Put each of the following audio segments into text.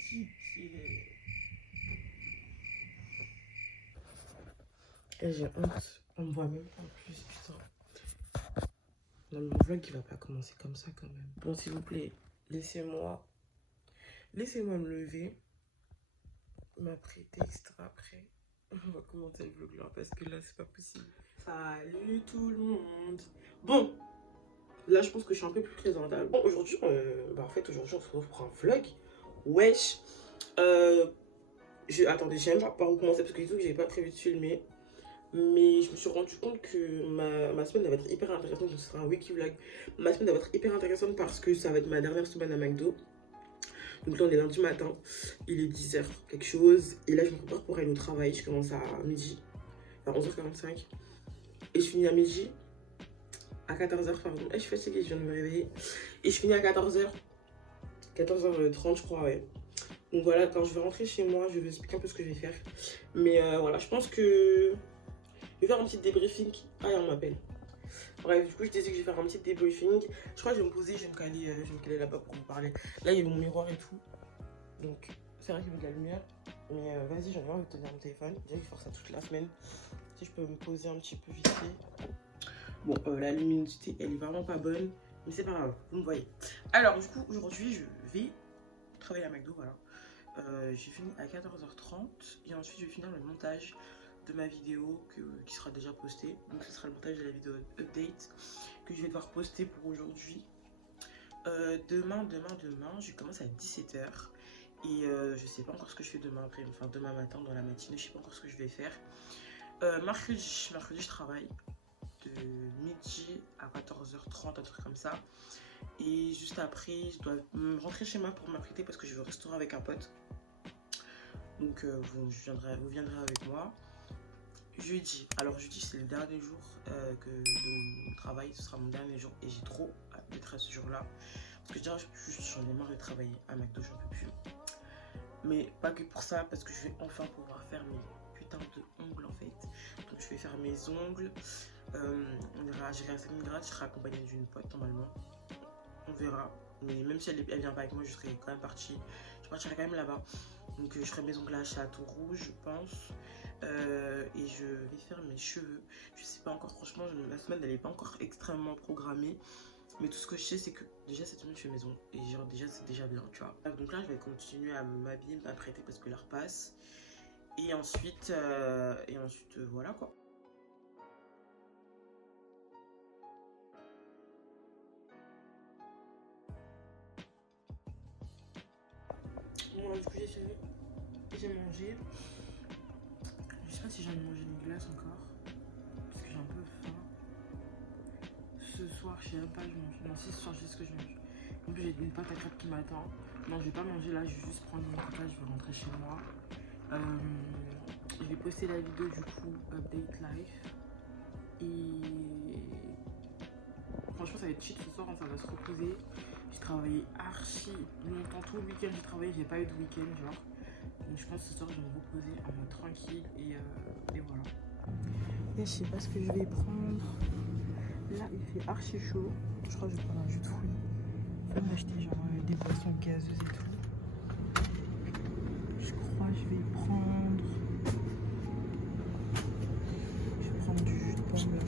fatiguée. Et j'ai honte. On me voit même pas en plus, putain. Non, mon vlog il va pas commencer comme ça quand même. Bon, s'il vous plaît, laissez-moi me lever, m'apprêter, extra après. On va commenter le vlog là parce que là c'est pas possible. Salut tout le monde. Bon, là je pense que je suis un peu plus présentable. Bon, aujourd'hui, en fait aujourd'hui on se retrouve pour un vlog. Wesh. Attendez, j'ai même pas par où commencer parce que du tout j'ai pas prévu de filmer. Mais je me suis rendu compte que ma semaine va être hyper intéressante. Donc ce sera un wiki vlog. Ma semaine va être hyper intéressante parce que ça va être ma dernière semaine à McDo. Donc là on est lundi matin, il est 10h quelque chose. Et là je me prépare pour aller au travail. Je commence à midi, à 11h45. Et je finis à midi, à 14h pardon. Et je suis fatiguée, je viens de me réveiller. Et je finis à 14h, 14h30 je crois, ouais. Donc voilà, quand je vais rentrer chez moi, je vais vous expliquer un peu ce que je vais faire. Mais voilà, je pense que je vais faire un petit débriefing. Ah, on m'appelle. Bref, du coup, je disais que je vais faire un petit débriefing. Je crois que je vais me poser, je vais me caler là-bas pour vous parler. Là, il y a mon miroir et tout. Donc, c'est vrai qu'il y a de la lumière. Mais vas-y, j'en ai envie de tenir mon téléphone. Déjà, je vais faire ça toute la semaine. Si je peux me poser un petit peu vite fait. Bon, la luminosité, elle est vraiment pas bonne. Mais c'est pas grave, vous me voyez. Alors, du coup, aujourd'hui, je vais travailler à McDo, voilà. J'ai fini à 14h30. Et ensuite, je vais finir le montage de ma vidéo qui sera déjà postée. Donc ce sera le montage de la vidéo update que je vais devoir poster pour aujourd'hui. Demain, je commence à 17h. Et je sais pas encore ce que je fais demain après, enfin demain matin dans la matinée, je sais pas encore ce que je vais faire. Mercredi, je travaille de midi à 14h30, un truc comme ça. Et juste après, je dois rentrer chez moi pour m'apprêter parce que je vais au restaurant avec un pote. Donc vous viendrez avec moi. Jeudi, alors jeudi c'est le dernier jour de mon travail, ce sera mon dernier jour et j'ai trop hâte d'être à ce jour-là. Parce que déjà j'en ai marre de travailler à McDo, j'en peux plus. Mais pas que pour ça, parce que je vais enfin pouvoir faire mes putains de ongles en fait. Donc je vais faire mes ongles, j'irai à 5 minutes grade, je serai accompagnée d'une pote normalement. On verra, mais même si elle vient pas avec moi, je serai quand même partie. Je partirai quand même là-bas. Donc je ferai mes ongles à Château Rouge, je pense. Et je vais faire mes cheveux. Je sais pas encore, franchement, la semaine elle n'est pas encore extrêmement programmée. Mais tout ce que je sais, c'est que déjà cette semaine je fais mes ongles. Et genre déjà c'est déjà bien, tu vois. Donc là je vais continuer à m'habiller, m'apprêter parce que l'heure passe. Et ensuite, voilà quoi. Bon, du coup j'ai fini. J'ai mangé. Je sais pas si j'en ai mangé une glace encore. Parce que j'ai un peu faim. Ce soir, je sais même pas, je mange. Non, si ce soir, je sais ce que je mange. En plus, j'ai une pâte à crêpes qui m'attend. Non, je vais pas manger là, je vais juste prendre mon repas, je vais rentrer chez moi. Je vais poster la vidéo du coup, Update Life. Et franchement, ça va être cheat ce soir, ça va se reposer. J'ai travaillé archi longtemps, tout le week-end j'ai travaillé, j'ai pas eu de week-end, genre. Donc je pense que ce soir, je vais me reposer en mode tranquille et voilà. Et je sais pas ce que je vais prendre. Là, il fait archi chaud. Je crois que je vais prendre un jus de fruits. Je vais m'acheter genre des boissons gazeuses et tout. Je crois que je vais prendre. Je vais prendre du jus de pomme là.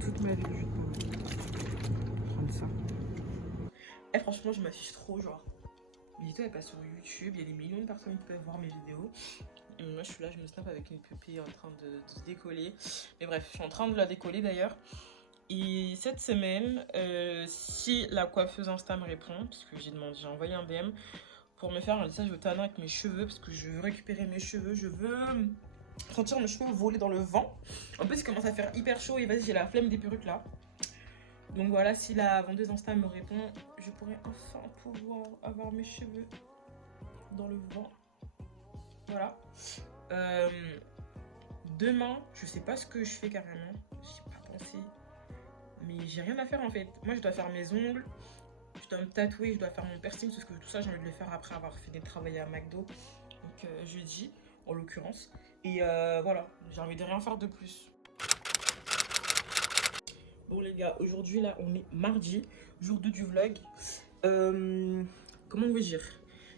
Toute ma vie, le jus de pomme. Je vais prendre ça. Et franchement, je m'affiche trop, genre. Mais dis-toi, elle passe sur YouTube. Il y a des millions de personnes qui peuvent voir mes vidéos. Et moi, je suis là, je me snap avec une pupille en train de se décoller. Mais bref, je suis en train de la décoller d'ailleurs. Et cette semaine, si la coiffeuse Insta me répond, parce que j'ai envoyé un DM pour me faire un lissage au talon avec mes cheveux, parce que je veux récupérer mes cheveux, je veux sentir mes cheveux voler dans le vent. En plus, il commence à faire hyper chaud et vas-y, j'ai la flemme des perruques là. Donc voilà, si la vendeuse Insta me répond, je pourrai enfin pouvoir avoir mes cheveux dans le vent. Voilà. Demain, je sais pas ce que je fais carrément, j'ai pas pensé. Mais j'ai rien à faire en fait. Moi je dois faire mes ongles, je dois me tatouer, je dois faire mon piercing, parce que tout ça j'ai envie de le faire après avoir fini de travailler à McDo. Donc jeudi en l'occurrence. Et voilà, j'ai envie de rien faire de plus. Bon les gars, aujourd'hui là on est mardi, jour 2 du vlog. Comment vous dire?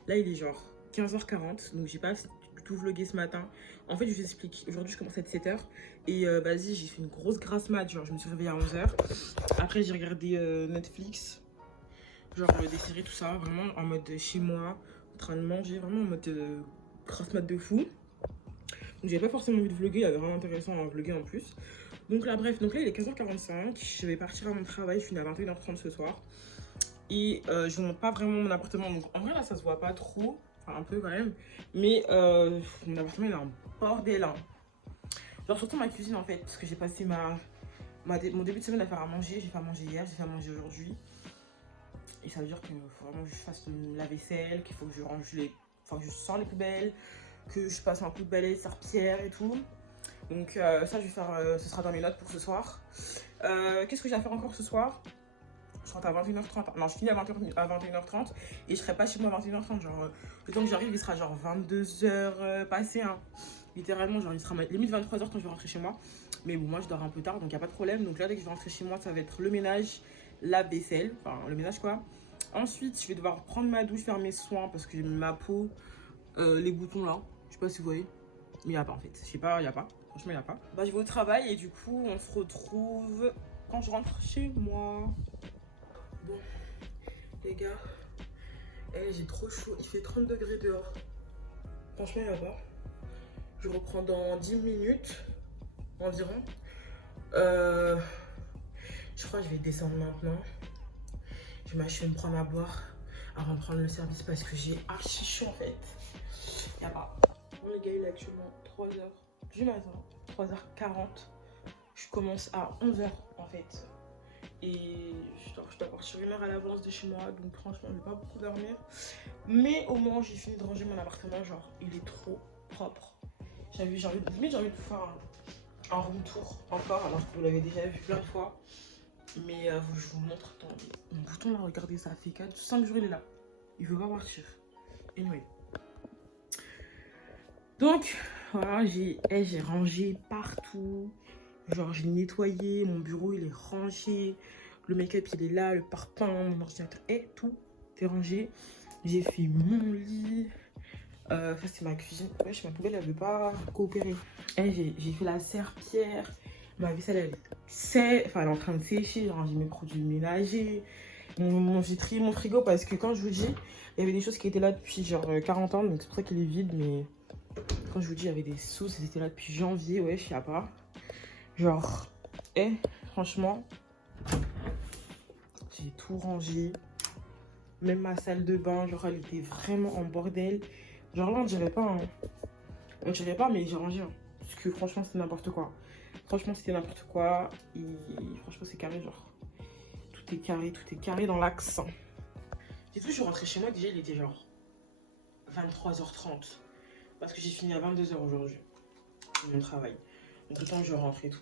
Là, il est genre 15h40, donc j'ai pas du tout vlogué ce matin. En fait, je vous explique. Aujourd'hui, je commence à 7h. Et vas-y, j'ai fait une grosse grasse mat. Genre, je me suis réveillée à 11h. Après, j'ai regardé Netflix. Genre, des séries, tout ça. Vraiment en mode chez moi, en train de manger. Vraiment en mode grasse mat de fou. Donc, j'avais pas forcément envie de vlogger. Il y avait vraiment intéressant à vlogger en plus. Donc là, bref. Donc là, il est 15h45. Je vais partir à mon travail. Je finis à 21h30 ce soir. Et je ne montre pas vraiment mon appartement. Donc en vrai, là, ça se voit pas trop. Enfin, un peu quand même. Mais mon appartement, il est un bordel. Hein. Genre, surtout ma cuisine, en fait. Parce que j'ai passé mon début de semaine à faire à manger. J'ai fait à manger hier, j'ai fait à manger aujourd'hui. Et ça veut dire qu'il faut vraiment que je fasse la vaisselle, qu'il faut que je range enfin, que je sors les poubelles, que je passe un coup de balai, serpillère et tout. Donc ça, je vais faire, ce sera dans mes notes pour ce soir. Qu'est-ce que j'ai à faire encore ce soir? Je rentre à 21h30. Non, je finis à 21h30 et je serai pas chez moi à 21h30. Genre, le temps que j'arrive, il sera genre 22h passé. Hein. Littéralement, genre, il sera limite 23h quand je vais rentrer chez moi. Mais bon, moi, je dors un peu tard, donc il n'y a pas de problème. Donc là, dès que je vais rentrer chez moi, ça va être le ménage, la vaisselle. Enfin, le ménage, quoi. Ensuite, je vais devoir prendre ma douche, faire mes soins parce que ma peau, les boutons là, je sais pas si vous voyez. Mais il n'y a pas en fait. Je sais pas, il n'y a pas. Franchement, il n'y a pas. Bah, je vais au travail et du coup, on se retrouve quand je rentre chez moi. Bon, les gars, j'ai trop chaud. Il fait 30 degrés dehors. Franchement, il y a pas. Je reprends dans 10 minutes environ. Je crois que je vais descendre maintenant. Je vais me prendre à boire avant de prendre le service parce que j'ai archi chaud en fait. Il n'y a pas. Bon, les gars, il est actuellement 3h du matin, 3h40. Je commence à 11h en fait. Et je dois partir 1 heure à l'avance de chez moi, donc franchement, je ne vais pas beaucoup dormir. Mais au moins, j'ai fini de ranger mon appartement. Genre, il est trop propre. J'ai envie de faire un room tour encore, alors que vous l'avez déjà vu plein de fois. Mais je vous montre. Attendez, mon bouton là, regardez, ça fait 5 jours, il est là. Il veut pas partir. Anyway. Donc, voilà, j'ai rangé partout. Genre, j'ai nettoyé, mon bureau, il est rangé. Le make-up, il est là, le parpaing, mon ordinateur, et tout est rangé. J'ai fait mon lit. Ça, c'est ma cuisine. Wesh, ma poubelle, elle veut pas coopérer. J'ai fait la serpillère. Ma vaisselle, elle est en train de sécher. J'ai rangé mes produits ménagers. J'ai trié mon frigo parce que quand je vous dis, il y avait des choses qui étaient là depuis genre 40 ans. Donc, c'est pour ça qu'il est vide. Mais quand je vous dis, il y avait des sauces, elles étaient là depuis janvier. Ouais, je sais pas. Genre, franchement, j'ai tout rangé. Même ma salle de bain, genre, elle était vraiment en bordel. Genre là, on dirait pas, hein. On dirait pas, mais j'ai rangé. Hein. Parce que franchement, c'est n'importe quoi. Franchement, c'était n'importe quoi. Et franchement, c'est carré, genre. Tout est carré dans l'axe. Et tout, je suis rentrée chez moi, déjà, il était genre 23h30. Parce que j'ai fini à 22h aujourd'hui. Mon travail. Donc, le temps que je rentre et tout.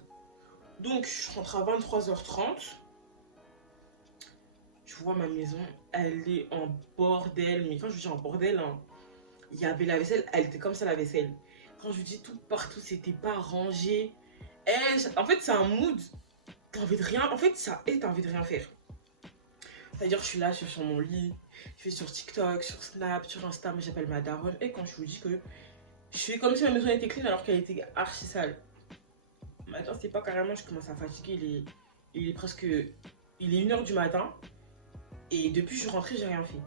Donc, je rentre à 23h30. Tu vois, ma maison, elle est en bordel. Mais quand je dis en bordel, hein, il y avait la vaisselle, elle était comme ça, la vaisselle. Quand je dis tout partout, c'était pas rangé. En fait, c'est un mood. T'as envie de rien. En fait, t'as envie de rien faire. C'est-à-dire, je suis là, je suis sur mon lit. Je suis sur TikTok, sur Snap, sur Insta. Mais j'appelle ma daronne. Et quand je vous dis que je fais comme si ma maison était clean alors qu'elle était archi sale. Maintenant, c'est pas carrément, je commence à fatiguer. Il est presque. Il est 1h du matin. Et depuis que je suis rentrée, j'ai rien fait.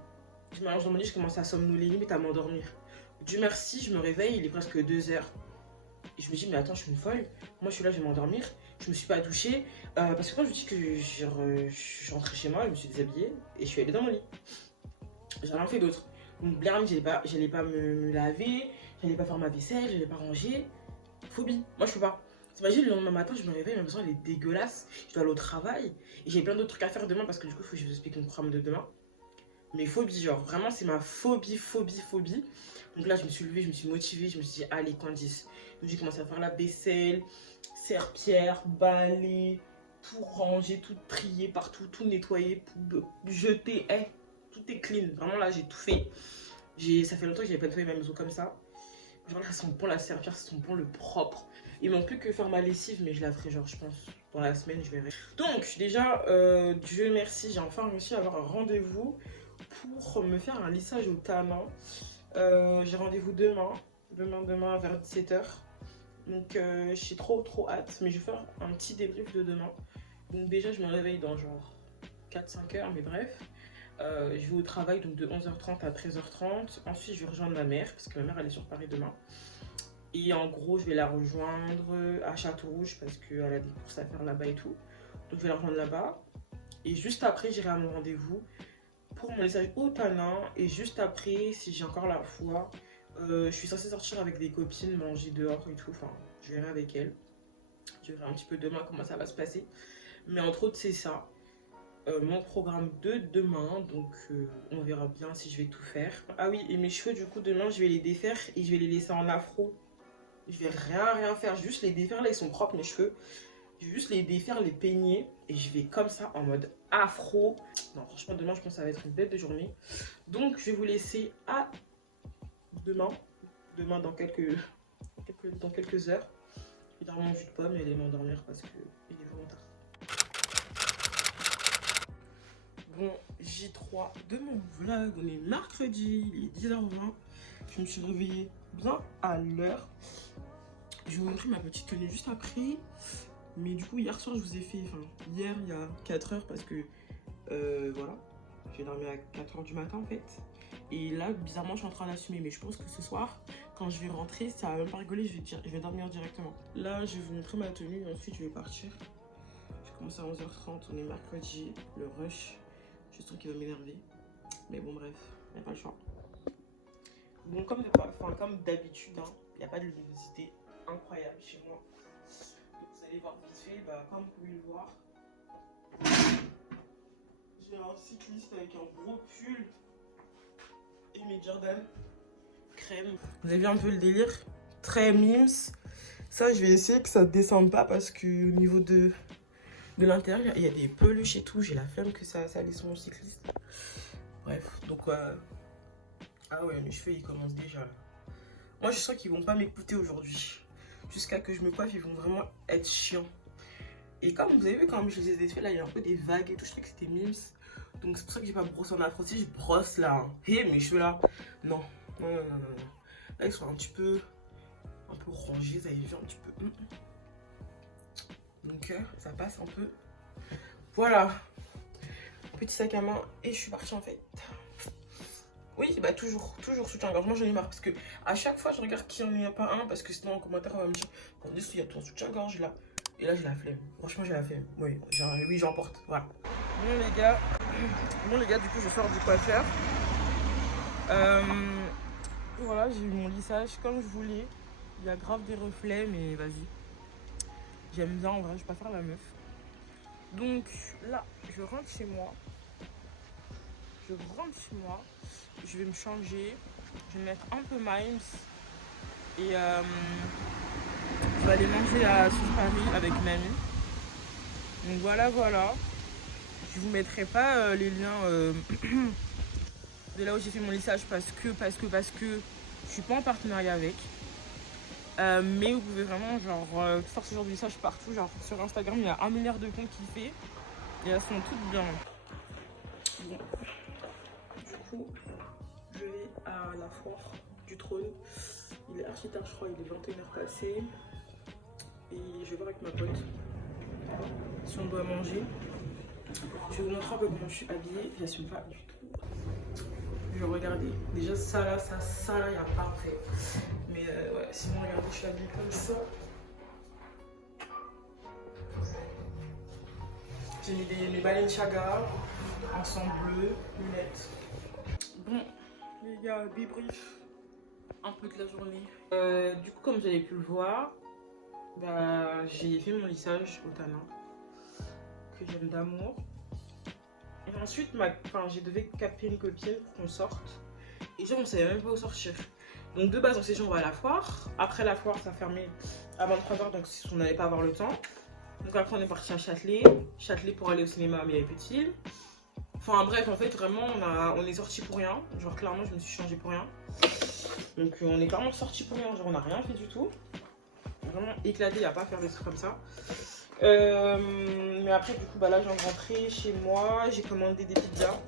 Je m'allonge dans mon lit, je commence à somnoler, limite à m'endormir. Dieu merci, je me réveille, il est presque 2h. Et je me dis, mais attends, je suis une folle. Moi, je suis là, je vais m'endormir. Je me suis pas douchée. Parce que quand je vous dis que je suis rentrée chez moi, je me suis déshabillée et je suis allée dans mon lit. J'ai rien fait d'autre. Donc, blam, j'allais pas me laver, j'allais pas faire ma vaisselle, j'allais pas ranger. Phobie. Moi, je peux pas. T'imagines, le lendemain matin, je me réveille, ma maison elle est dégueulasse. Je dois aller au travail. Et j'ai plein d'autres trucs à faire demain parce que du coup, il faut que je vous explique mon programme de demain. Mais phobie, genre, vraiment, c'est ma phobie. Donc là, je me suis levée, je me suis motivée, je me suis dit, allez, Candice. Donc j'ai commencé à faire la vaisselle, serpillère, balai, tout ranger, tout trier partout, tout nettoyer, jeter. Tout est clean. Vraiment, là, j'ai tout fait. Ça fait longtemps que j'avais pas nettoyé ma maison comme ça. Genre là, ça sent bon la serpillère, ça sent bon le propre. Il manque plus que faire ma lessive, mais je la ferai, genre, je pense, dans la semaine, je verrai. Donc, déjà, Dieu merci, j'ai enfin réussi à avoir un rendez-vous pour me faire un lissage au tanin. J'ai rendez-vous demain vers 17 h. Donc j'ai trop hâte, mais je vais faire un petit débrief de demain. Donc déjà je me réveille dans genre 4-5 heures, mais bref. Je vais au travail donc de 11h30 à 13h30. Ensuite je vais rejoindre ma mère, parce que ma mère elle est sur Paris demain. Et en gros je vais la rejoindre à Château-Rouge, parce qu'elle a des courses à faire là-bas et tout. Donc je vais la rejoindre là-bas. Et juste après j'irai à mon rendez-vous pour mon lissage au tanin. Et juste après, si j'ai encore la foi, je suis censée sortir avec des copines, manger dehors et tout. Enfin, je verrai avec elles. Je verrai un petit peu demain comment ça va se passer. Mais entre autres, c'est ça. Mon programme de demain. Donc, on verra bien si je vais tout faire. Ah oui, et mes cheveux, du coup, demain, je vais les défaire et je vais les laisser en afro. Je vais rien faire. Juste les défaire. Là, ils sont propres, mes cheveux. Je vais juste les défaire, les peigner. Et je vais comme ça, en mode afro. Non, franchement, demain, je pense que ça va être une bête de journée. Donc, je vais vous laisser à demain. Demain, dans quelques heures. Évidemment, jus de pomme et aller m'endormir parce qu'il est vraiment tard. Bon, J3 de mon vlog. On est mercredi, il est 10h20. Je me suis réveillée bien à l'heure. Je vais vous montrer ma petite tenue juste après. Mais du coup, hier soir, je vous ai fait, hier, il y a 4 heures, parce que, voilà, j'ai dormi à 4 h du matin, en fait. Et là, bizarrement, je suis en train d'assumer, mais je pense que ce soir, quand je vais rentrer, ça va même pas rigoler, je vais dormir directement. Là, je vais vous montrer ma tenue, et ensuite, je vais partir. Je commence à 11h30, on est mercredi, le rush. Je sens qu'il va m'énerver. Mais bon, bref, il n'y a pas le choix. Bon, comme d'habitude, il n'y a pas de luminosité incroyable chez moi. Vous allez voir vite fait, comme vous pouvez le voir, j'ai un cycliste avec un gros pull et mes Jordan crème. Vous avez vu un peu le délire? Très mimes. Ça, je vais essayer que ça ne descende pas parce que au niveau de l'intérieur, il y a des peluches et tout. J'ai la flemme que ça laisse mon cycliste. Bref, donc ah ouais, mes cheveux ils commencent déjà là. Moi, je sens qu'ils vont pas m'écouter aujourd'hui. Jusqu'à que je me coiffe, ils vont vraiment être chiants. Et comme vous avez vu, quand je les ai défaits, là, il y a un peu des vagues et tout. Je crois que c'était mimes. Donc, c'est pour ça que j'ai pas brossé en afro. Si je brosse là, hé, mes cheveux là, non. Là, ils sont un peu rangés. Vous avez vu un petit peu. Donc, ça passe un peu. Voilà. Petit sac à main. Et je suis partie en fait. Oui, toujours soutien-gorge. Moi, j'en ai marre parce que à chaque fois, je regarde qu'il n'y en a pas un parce que sinon, en commentaire, on va me dire qu'en dessous, il y a ton soutien-gorge là. Et là, j'ai la flemme. Franchement, j'ai la flemme. Oui, j'en porte. Voilà. Bon, les gars, du coup, je sors du coiffeur. Voilà, j'ai eu mon lissage comme je voulais. Il y a grave des reflets, mais vas-y. J'aime bien, en vrai, je vais pas faire la meuf. Donc là, je rentre chez moi. Je vais me changer, je vais mettre un peu mimes et je vais aller manger sur Paris avec mamie. Donc voilà. Je vous mettrai pas les liens de là où j'ai fait mon lissage parce que je suis pas en partenariat avec. Mais vous pouvez vraiment faire ce genre de lissage partout. Genre sur Instagram, il y a 1 milliard de comptes qui fait et elles sont toutes bien. Bon. Du coup, je vais à la foire du trône. Il est archi tard, je crois, il est 21 h passé. Et je vais voir avec ma pote si on doit manger. Je vais vous montrer un peu comment je suis habillée. Je n'assume pas du tout. Je vais regarder. Déjà, ça là, il n'y a pas en fait. Mais ouais, sinon, regardez, je suis habillée comme ça. J'ai mis mes Balenciaga, ensemble bleu, lunettes. Bon, les gars, débrief un peu de la journée. Du coup, comme vous avez pu le voir, j'ai fait mon lissage au tanin, que j'aime d'amour. Et ensuite, j'ai devais capter une copine pour qu'on sorte. Et genre, on savait même pas où sortir. Donc de base, on s'est dit on va à la foire. Après la foire, ça fermait à 23 h, donc on n'allait pas avoir le temps. Donc après, on est parti à Châtelet. Châtelet pour aller au cinéma, mais il y avait plus de fil. Enfin bref, en fait, vraiment, on est sorti pour rien. Genre, clairement, je me suis changée pour rien. Donc, on est clairement sorti pour rien. Genre, on n'a rien fait du tout. Vraiment éclaté, il n'y a pas à faire des trucs comme ça. Mais après, du coup, là, je viens de rentrer chez moi. J'ai commandé des pizzas.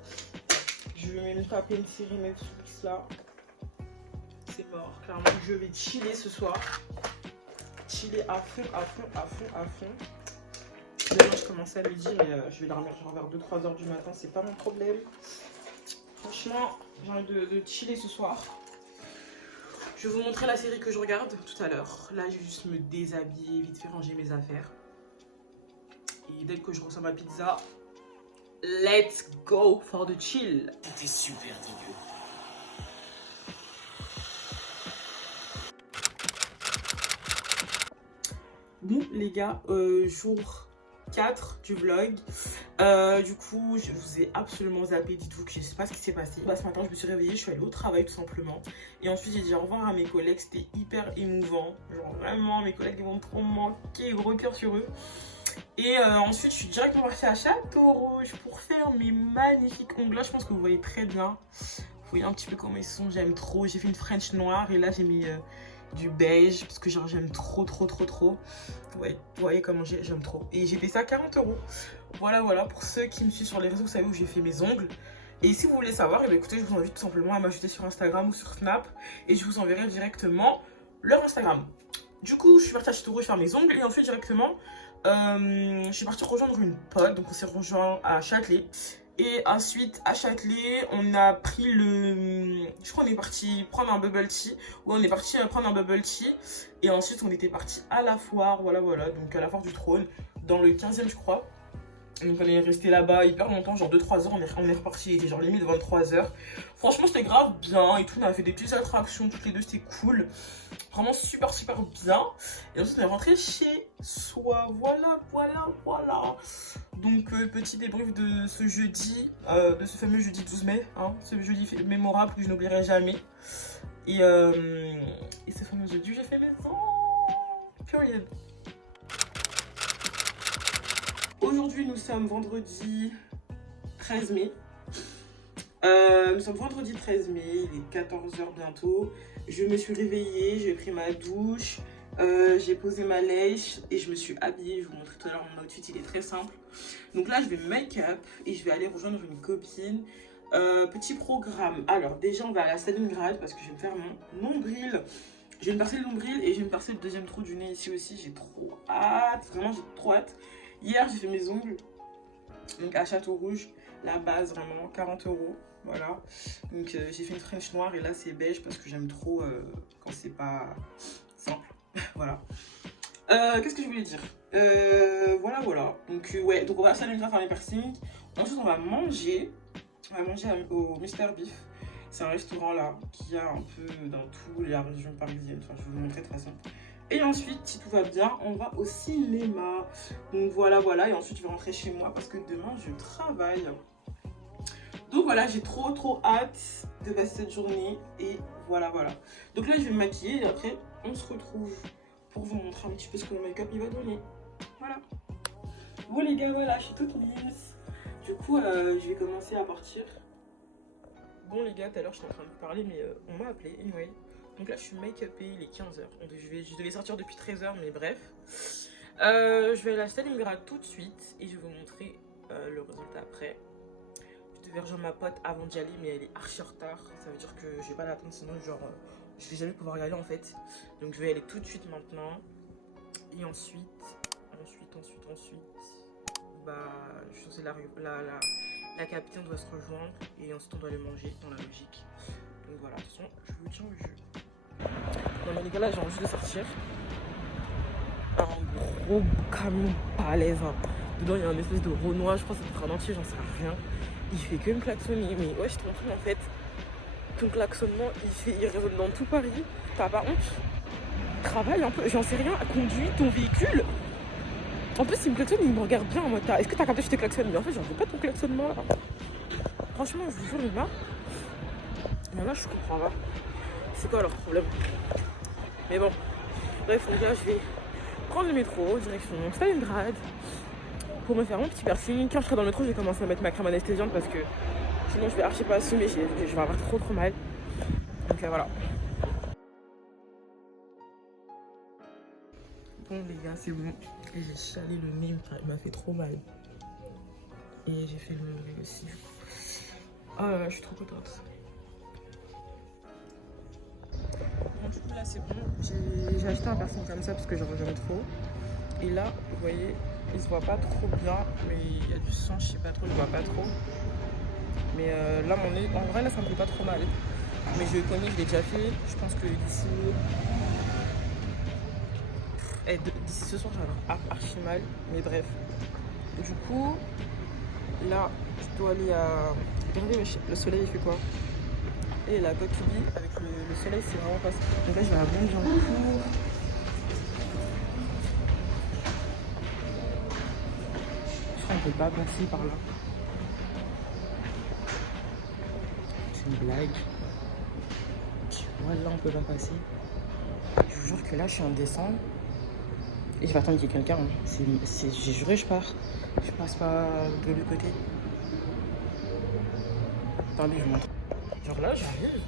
Je vais me taper une série Netflix là. C'est mort. Clairement, je vais chiller ce soir. Chiller à fond, à fond, à fond, à fond. Demain, je commence à midi, mais je vais dormir genre vers 2-3 heures du matin. C'est pas mon problème. Franchement, j'ai envie de chiller ce soir. Je vais vous montrer la série que je regarde tout à l'heure. Là, je vais juste me déshabiller, vite fait ranger mes affaires. Et dès que je reçois ma pizza, let's go for the chill. C'était super dégueu. Bon les gars, jour 4 du vlog. Du coup, je vous ai absolument zappé du tout, que je sais pas ce qui s'est passé. Bah, ce matin, je me suis réveillée, je suis allée au travail tout simplement. Et ensuite, j'ai dit au revoir à mes collègues, c'était hyper émouvant. Genre vraiment, mes collègues ils vont trop me manquer, gros cœur sur eux. Et ensuite, je suis directement partie à Château-Rouge pour faire mes magnifiques ongles. Là, je pense que vous voyez très bien. Vous voyez un petit peu comment ils sont, j'aime trop. J'ai fait une French noire et là, j'ai mis du beige parce que genre j'aime trop. Ouais, vous voyez comment j'aime trop. Et j'ai payé ça 40 €. Voilà, pour ceux qui me suivent sur les réseaux, vous savez où j'ai fait mes ongles. Et si vous voulez savoir, eh bien, écoutez, je vous invite tout simplement à m'ajouter sur Instagram ou sur Snap et je vous enverrai directement leur Instagram. Du coup, je suis partie à Châteaurouge faire mes ongles et ensuite directement, je suis partie rejoindre une pote. Donc on s'est rejoint à Châtelet. Et ensuite, à Châtelet, on a pris le... Je crois qu'on est parti prendre un bubble tea. Ouais, on est parti prendre un bubble tea. Et ensuite, on était parti à la foire. Voilà. Donc, à la foire du trône. Dans le 15e, je crois. Donc, on est resté là-bas hyper longtemps. Genre 2-3 heures. On est reparti. Il était genre limite 23 heures. Franchement, c'était grave bien et tout. On a fait des petites attractions toutes les deux. C'était cool. Vraiment super bien. Et ensuite, on est rentré chez soi. Voilà. Donc, petit débrief de ce jeudi, de ce fameux jeudi 12 mai, hein, ce jeudi mémorable que je n'oublierai jamais. Et ce fameux jeudi, j'ai fait mes ongles. Period. Aujourd'hui, nous sommes vendredi 13 mai. Nous sommes vendredi 13 mai, il est 14 h bientôt. Je me suis réveillée, j'ai pris ma douche. J'ai posé ma lèche et je me suis habillée. Je vous montrerai tout à l'heure mon outfit, il est très simple. Donc là, je vais make-up et je vais aller rejoindre une copine. Petit programme. Alors déjà, on va à la Stalingrad parce que je vais me faire mon nombril. Je vais me percer le nombril et je vais me percer le deuxième trou du nez ici aussi. J'ai trop hâte. Vraiment, j'ai trop hâte. Hier, j'ai fait mes ongles. Donc à Château-Rouge. La base, vraiment, 40 €. Voilà. Donc j'ai fait une French noire et là, c'est beige parce que j'aime trop quand c'est pas simple. Voilà. Qu'est-ce que je voulais dire? Voilà. Donc ouais, donc on va à Stalingrad faire les piercings. Ensuite, on va manger. On va manger au Mister Beef. C'est un restaurant là qui a un peu dans toute la région parisienne. Enfin, je vais vous montrer de toute façon. Et ensuite, si tout va bien, on va au cinéma. Donc voilà. Et ensuite, je vais rentrer chez moi parce que demain, je travaille. Donc voilà, j'ai trop hâte de passer cette journée. Et voilà. Donc là, je vais me maquiller et après, on se retrouve pour vous montrer un petit peu ce que le make-up il va donner. Voilà. Bon les gars, voilà, je suis toute lisse. Du coup, je vais commencer à partir. Bon les gars, tout à l'heure, j'étais en train de vous parler, mais on m'a appelé, anyway. Donc là, je suis make-upée, il est 15 h. Je devais sortir depuis 13 h, mais bref. Je vais aller à Stalingrad tout de suite et je vais vous montrer le résultat après. Je devais rejoindre ma pote avant d'y aller, mais elle est archi en retard. Ça veut dire que je vais pas l'attendre, sinon genre je vais jamais pouvoir y aller en fait. Donc je vais aller tout de suite maintenant. Et ensuite, bah, je suis censée la capitaine doit se rejoindre et ensuite on doit aller manger dans la logique. Donc voilà, de toute façon, je vous tiens au jus. Non mais les gars, là j'ai envie de sortir. Un gros camion balèze. Hein. Dedans il y a une espèce de Renoir, je crois que c'est peut-être un entier, j'en sais rien. Il fait que me klaxonner, mais ouais, je te montre en fait. Ton klaxonnement, il résonne dans tout Paris. T'as pas honte? Travaille un peu, j'en sais rien, conduis ton véhicule. En plus, il me klaxonne, il me regarde bien en mode est-ce que t'as capté que je te klaxonne? Mais en fait, j'en veux pas ton klaxonnement là. Franchement, je vous jure, mais là, je comprends pas. C'est quoi leur problème? Mais bon, bref, les gars, je vais prendre le métro, direction Stalingrad, pour me faire mon petit piercing. Quand je serai dans le métro, je vais commencer à mettre ma crème anesthésiante parce que sinon, je vais archi pas assumer, je vais avoir trop mal. Donc voilà. Bon les gars, c'est bon. Et j'ai chialé le nez, il m'a fait trop mal. Et j'ai fait le aussi. Oh là là, je suis trop contente. Bon, du coup, là, c'est bon. J'ai acheté un piercing comme ça parce que j'en j'aime trop. Et là, vous voyez, il se voit pas trop bien, mais il y a du sang, je sais pas trop, je vois pas trop. Mais là, mon nez, en vrai, là, ça me fait pas trop mal. Mais je connais, je l'ai déjà fait. Je pense que d'ici d'ici ce soir, j'aurai archi mal. Mais bref. Du coup, là, je dois aller à... Regardez, le soleil, il fait quoi? Et la coquille, avec le soleil, c'est vraiment pas ça. Donc là, je vais à Bonjour. Je crois qu'on peut pas passer par là. C'est une blague. Moi, là, on peut pas passer. Je vous jure que là, je suis en décembre. Et je vais attendre qu'il y ait quelqu'un. J'ai juré, je pars. Je passe pas de l'autre côté. Attendez, je vous montre. Genre là, j'arrive.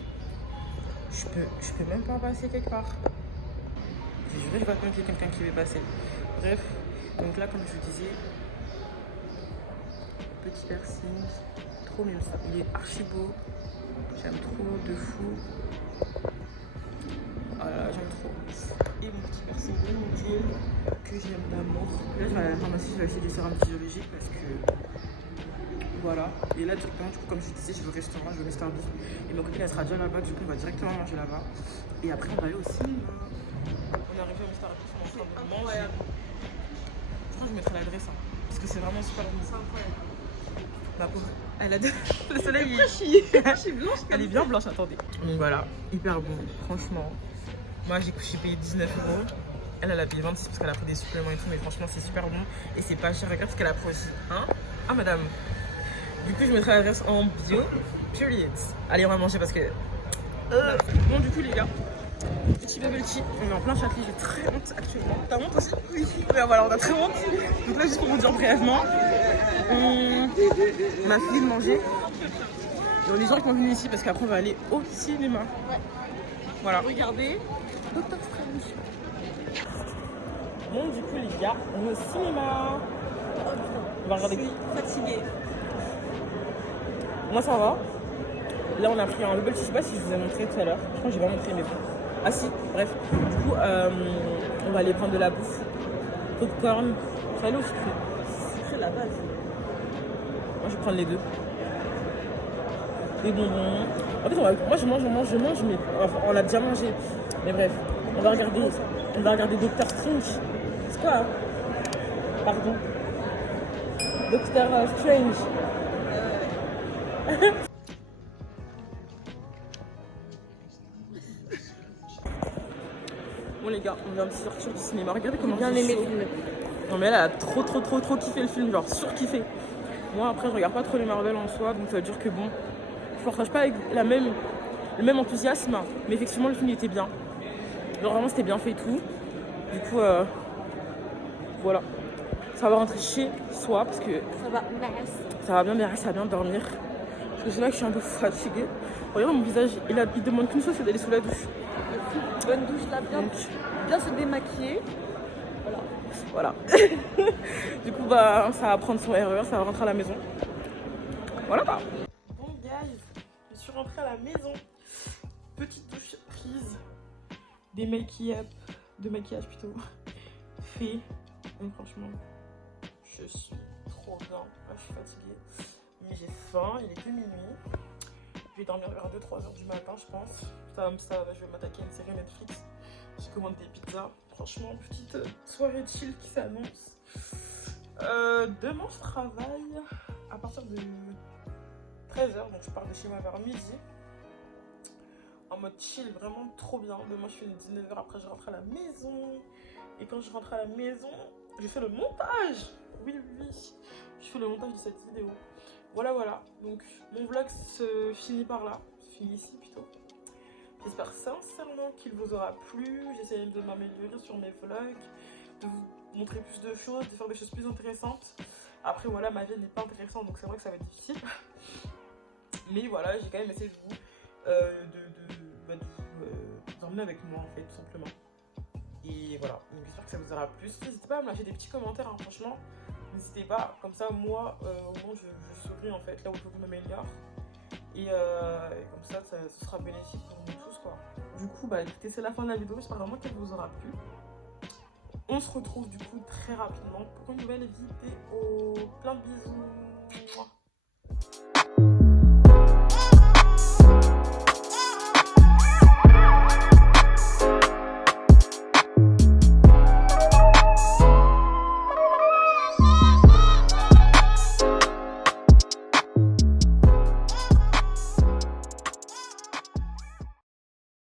Je peux même pas passer quelque part. J'ai juré, je vais attendre qu'il y ait quelqu'un qui veut passer. Bref, donc là, comme je vous disais, petit piercing. Trop même ça. Il est archi beau. J'aime trop de fou. Oh là là, j'aime trop. Et mon petit piercing inutile que j'aime d'amour. Là, je vais aller à la pharmacie, je vais acheter des sérums physiologiques parce que voilà. Et là, directement, du coup, comme je vous disais, je vais au restaurant, je vais au Starbucks. Et ma copine, elle sera déjà là-bas, du coup, on va directement manger là-bas. Et après, on va aller au cinéma. On est arrivé au Starbucks, on est en train de manger. Je crois que je mettrai l'adresse, hein, parce que c'est vraiment super bon. C'est incroyable. Ma pauvre, elle a le soleil. Je suis blanche. Elle est bien blanche, attendez. Donc voilà, hyper bon, franchement. Moi, j'ai payé 19 €. Elle a payé 26 parce qu'elle a pris des suppléments et tout, mais franchement, c'est super bon. Et c'est pas cher, regarde ce qu'elle a pris aussi. Hein? Ah, madame. Du coup, je mettrai l'adresse en bio. Period. Allez, on va manger parce que. Bon, du coup, les gars, petit bubble tea. On est en plein Châtelet, j'ai très honte actuellement. T'as honte aussi? Oui. Mais voilà, on a très honte. Donc là, juste pour vous dire brièvement, on a fini de manger. Et on est gens qui sont venus ici parce qu'après, on va aller au cinéma. Ouais. Voilà. Regardez. Doctor Strange. Bon, du coup, les gars, on est au cinéma. On va regarder. Je suis fatiguée. Moi, ça va. Là, on a pris un bubble tea. Je sais pas si je vous ai montré tout à l'heure. Je crois que j'ai pas montré, mais bon. Ah, si, bref. Du coup, on va aller prendre de la bouffe. Popcorn. Ça va aller au sucré. C'est la base. Moi, je vais prendre les deux. Des bonbons. En fait, moi, je mange, mais enfin, on a déjà mangé. Mais bref, on va regarder Doctor Strange. C'est quoi, hein? Pardon. Doctor Strange. Bon les gars, on vient de sortir du cinéma. Regardez comment bien aimé le film. Non mais elle a trop kiffé le film, genre surkiffé. Moi après je regarde pas trop les Marvel en soi, donc ça veut dire que bon, je partage pas avec le même enthousiasme, mais effectivement le film était bien. Genre vraiment c'était bien fait et tout. Du coup voilà. Ça va rentrer chez soi parce que ça va bien dormir. Parce que c'est là que je suis un peu fatiguée. Regarde mon visage, il demande qu'une chose, c'est d'aller sous la douche. Bonne douche là, bien se démaquiller. Voilà. Du coup bah ça va prendre son RER, ça va rentrer à la maison. Voilà. Bon guys, je suis rentrée à la maison. Petite douche prise. De maquillage plutôt. Fait. Donc franchement, je suis trop bien. Là, je suis fatiguée. Mais j'ai faim, il est que minuit. Je vais dormir vers 2-3 h du matin, je pense. Je vais m'attaquer à une série Netflix. J'ai commandé des pizzas. Franchement, petite soirée chill qui s'annonce. Demain, je travaille à partir de 13 h. Donc, je pars de chez moi vers midi. En mode chill, vraiment trop bien. Demain, je finis 19 h. Après, je rentre à la maison. Et quand je rentre à la maison, je fais le montage. Oui. Je fais le montage de cette vidéo. Voilà. Donc, mon vlog se finit par là. Se finit ici plutôt. J'espère sincèrement qu'il vous aura plu. J'essaie de m'améliorer sur mes vlogs, de vous montrer plus de choses, de faire des choses plus intéressantes. Après, voilà, ma vie n'est pas intéressante, donc c'est vrai que ça va être difficile. Mais voilà, j'ai quand même essayé de vous emmener avec moi, en fait, tout simplement. Et voilà, donc j'espère que ça vous aura plu. N'hésitez pas à me lâcher des petits commentaires, hein, franchement. N'hésitez pas, comme ça, moi, au moins, je souris, en fait, là où je m'améliore. Et comme ça, ce sera bénéfique pour nous tous, quoi. Du coup, bah écoutez, c'est la fin de la vidéo. J'espère vraiment qu'elle vous aura plu. On se retrouve du coup très rapidement pour une nouvelle vidéo. Plein de bisous.